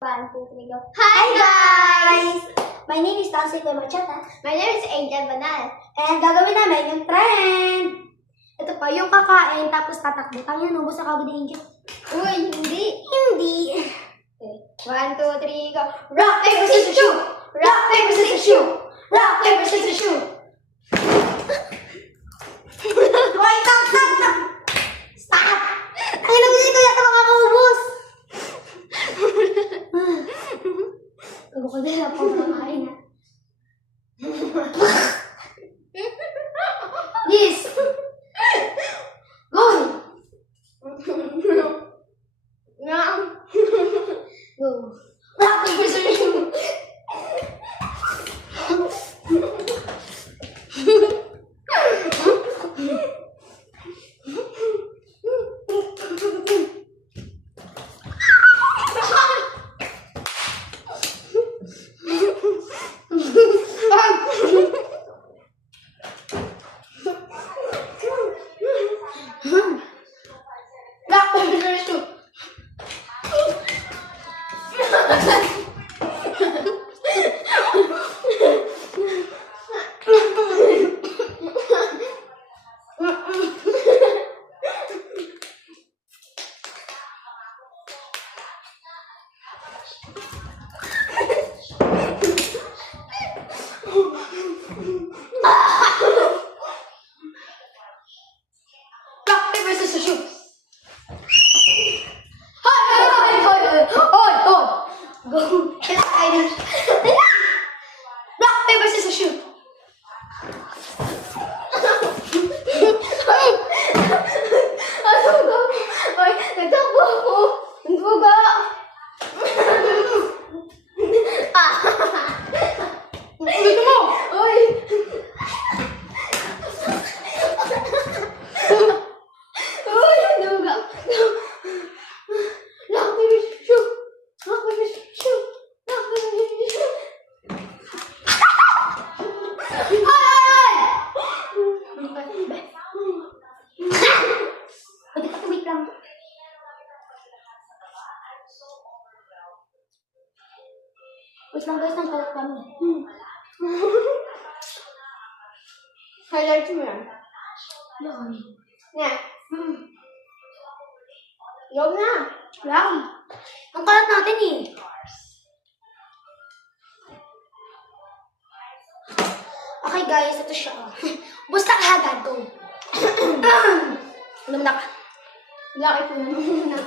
1, 2, 3, go. Hi guys! My name is Tassie Machata. My name is Angel Banal. And gagawin namin yung trend. Ito pa, yung kakain tapos tatakbo. Tangina, nubos na kagad ni Angel. Uy, hindi. Hindi. Okay. 1, 2, 3, go. Rock, paper, scissors, shoot! Rock, paper, scissors, shoot! Rock, paper, scissors, shoot! Hoy, stop! Stop! Tangina, hindi ko yata makakaubos. Bago ko dala pa makakain na. Yes! Go! Go. Rock, paper, scissors, shoot! Rock, paper, scissors, shoot! Rock, paper, scissors, shoot! Hoy! Go! Kailangan. Rock, paper, scissors, shoot! Ano ba? Hoy, nagtakbo ako! Ang buga! Dito mo! Hoy! Hoy, ang buga! Rock, paper, shoot! Rock, paper, shoot! Rock, paper, shoot! Hoy! Wait lang. Wait lang guys, nang kalat kami. Highlights mo yan. Yan. Nga. Go na. Lang. Ang kalat natin eh. Okay guys, ito siya. Basta agad, go. Alam na ka. Laki po na.